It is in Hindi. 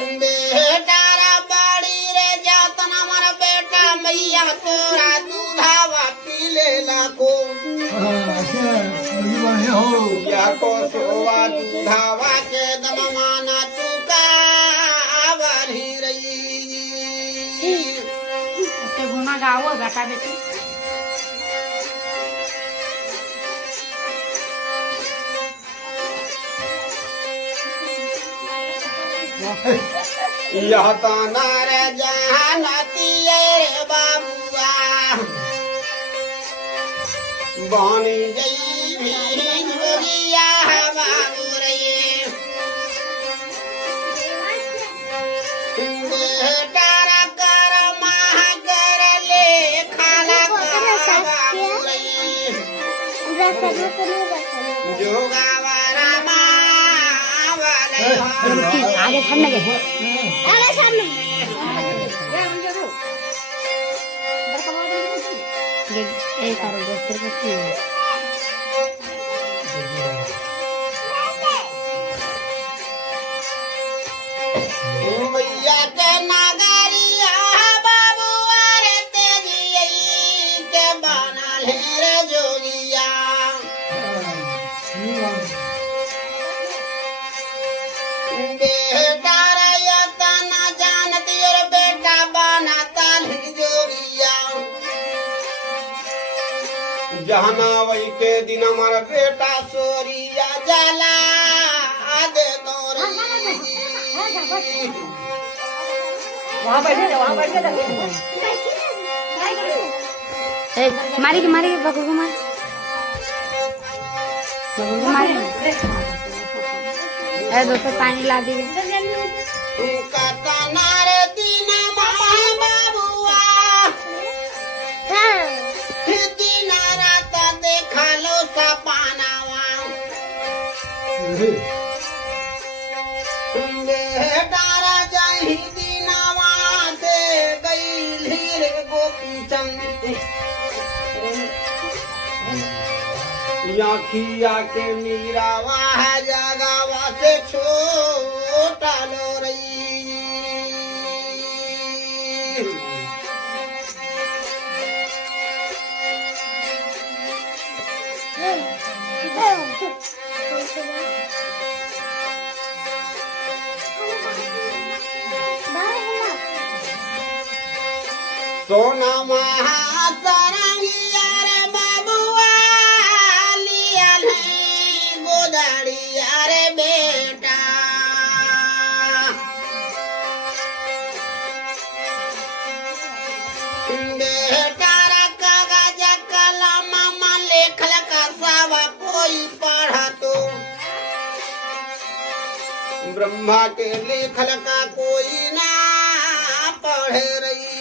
बेटा रा बाड़ी रे जातन हमर बेटा मैया तोरा दूधावा पी ले लाखो या को सोवा दूधावा के दम माना चुका वाली रही ते गुना गावो बेटा बेटी यह तो नर जानती रे बाबुआ बनी गई भी जोगिया बाबू रे बेटा रा कर मह कर ले खाला बाबू रे जोगावारा आगे सामने के अरे सामने ये करो दोस्तों को की भैया के नागरिया बाबू रे तेजी के बना ले रे जोगिया बेटा रे तना जानती रे बेटा बना ताल जोगिया जहना वही के दिन हमारा बेटा सोरिया जला दे तोरी वहां बैठे मारी के बकू को मार ए दोस्तों पानी ला दी नारे दिन बाबुआ दिन रात देखा लो सपनावा बेटारा जाही दिनवा से गई रे गोपी चंद याखिया के मीरावा जगावा से छोटा लो रही सोना महासरंगिया रे बाबुआ लिया है गोदड़िया रे बेटा बेटा रा कागज कलम में लेखल का सब कोई पढ़ा तो ब्रह्मा के लेखल का कोई ना पढ़े रही